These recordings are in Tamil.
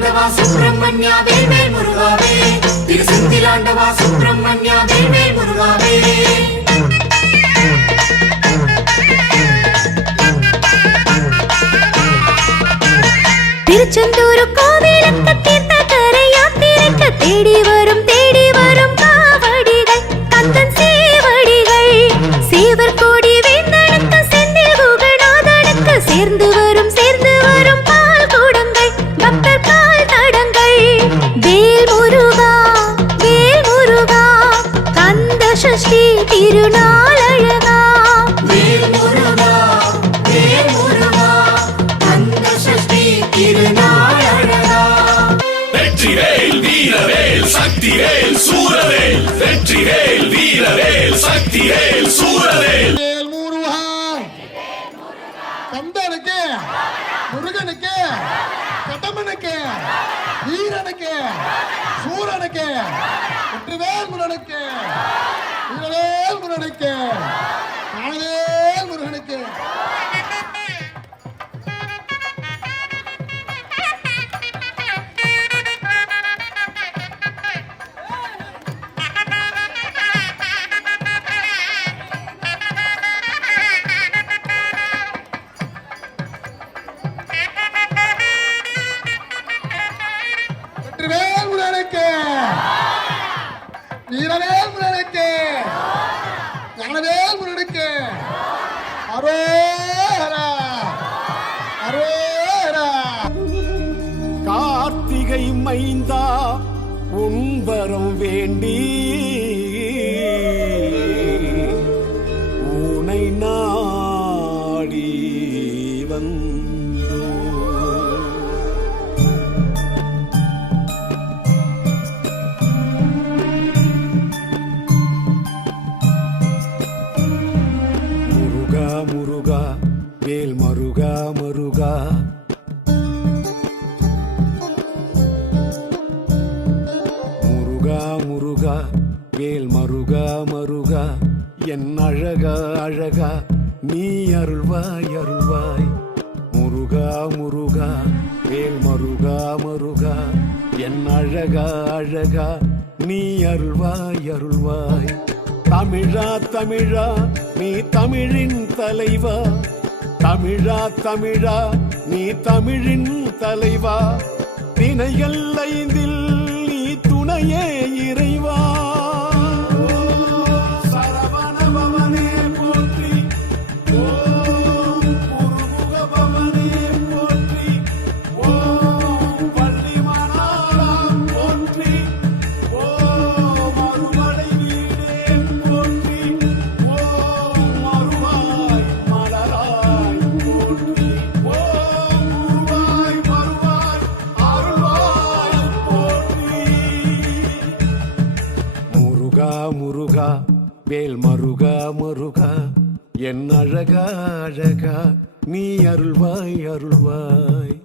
செந்திலாண்டவா சுப்பிரமணியா வேல்வேல் முருகாவே திரு செந்திலாண்டவா சுப்பிரமணியா வேல்வேல் முருகாவே திருச்செந்தூர் கோவிலுக்கு தீர்த்த கரை யாத்திரைக்கு தேடி வரும் காவடிகள் கந்தன் சேவடிகள் சேவர் கோடி வேந்தனுக்கு செந்தில் குகநாதனுக்கு சேர்ந்து வரும் பால் கூடங்கள் பக்தர் கால் தடங்கள் வேல் முருகா கந்த சஷ்டி திருநாள் அழகா வேல் முருகா கந்த சஷ்டி திருநாள் அழகா வெற்றிவேல் வீரவேல் சக்திவேல் சூரவேல் வெற்றிவேல் வீரவேல் சக்திவேல் சூரவேல் முருகா கந்தனுக்கு முருகனுக்கு கடம்பனுக்கு வீரனுக்கு சூரனுக்கு வெற்றிவேல் முருகனுக்கு வீரவேல் முருகனுக்கு காணவேல் முருகனுக்கு வெற்றிவேல் முருகனுக்கு வீரவேல் முருகனுக்கு ஞானவேல் முருகனுக்கு அரோஹரா அரோஹரா. கார்த்திகை மைந்தா உன்வரம் வேண்டி உனை நாடி வந்தோ முருகா வேல் மருகா முருகா வேல் மருகா என் அழகா நீ அருள்வாய் முருகா வேல் மருகா என் அழகா நீ அருள்வாய் தமிழா நீ தமிழின் தலைவா தமிழா நீ தமிழின் தலைவா திணைகள் ஐந்தில் நீ துணையே இறைவா சரவணபவனே போற்றி ஓம் குருமுகபவனே போற்றி ஓம் பள்ளிமணாளா போற்றி ஓம் அருமலை வீடே போற்றி ஓம் மருவாய் மலராய் போற்றி ஓம் குருவாய் வருவாய் அருள்வாய் போற்றி முருகா வேல் மருகா என் அழகா நீ அருள்வாய்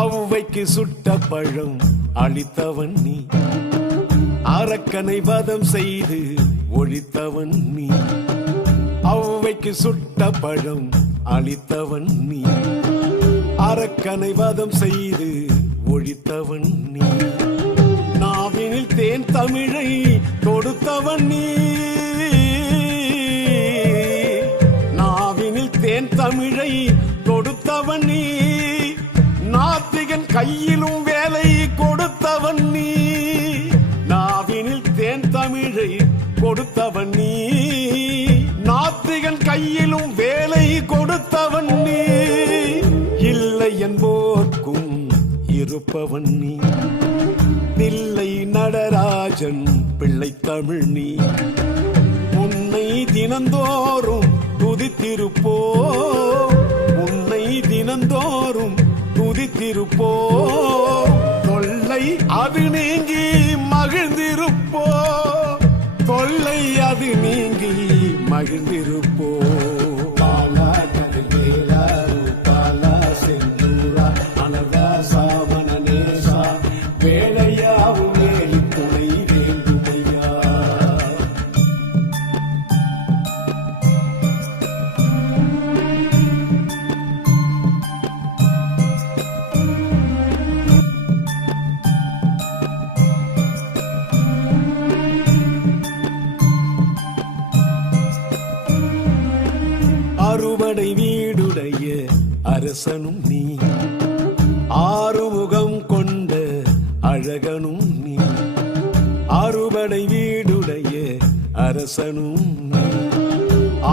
ஔவைக்கு சுட்ட பழம் அளித்தவன் நீ அரக்கனை வதம் செய்து ஒழித்தவன் நீ ஔவைக்கு சுட்ட பழம் அளித்தவன் நீ அரக்கனை வதம் செய்து ஒழித்தவன் நீ நாவினில் தேன் தமிழை கொடுத்தவன் நீ நாவினில் தேன் தமிழை கொடுத்தவன் நீ நாத்திகன் கையிலும் வேலை கொடுத்தவன் நீ நாவினில் தேன் தமிழை கொடுத்தவன் நீ நாத்திகன் கையிலும் வேலை கொடுத்தவன் நீ இல்லை என்போர்க்கும் இருப்பவன் நீ தில்லை நடராஜன் பிள்ளை தமிழ் நீ உன்னை தினந்தோறும் துதித்திருப்போ உன்னை தினந்தோறும் துதித்திருப்போ தொல்லை அது நீங்கி மகிழ்ந்திருப்போ தொல்லை அது நீங்கி மகிழ்ந்திருப்போம். பாலா கதிர்வேலா பாலா செந்தூரா அனதா சாமன நேசா வேலையாவும் வேலி துணை வேண்டுமையா. அறுபடை வீடுடைய அரசனும் நீ, ஆறுமுகம் கொண்ட அழகனும் நீ. அறுபடை வீடுடைய அரசனும் நீ,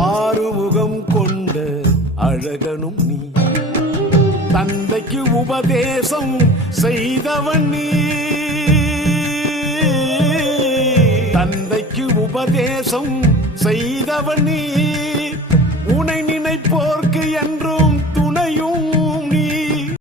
ஆறுமுகம் கொண்ட அழகனும் நீ. தந்தைக்கு உபதேசம் செய்தவன் நீ, தந்தைக்கு உபதேசம் செய்தவன் நீ. உனை நினைப்போர்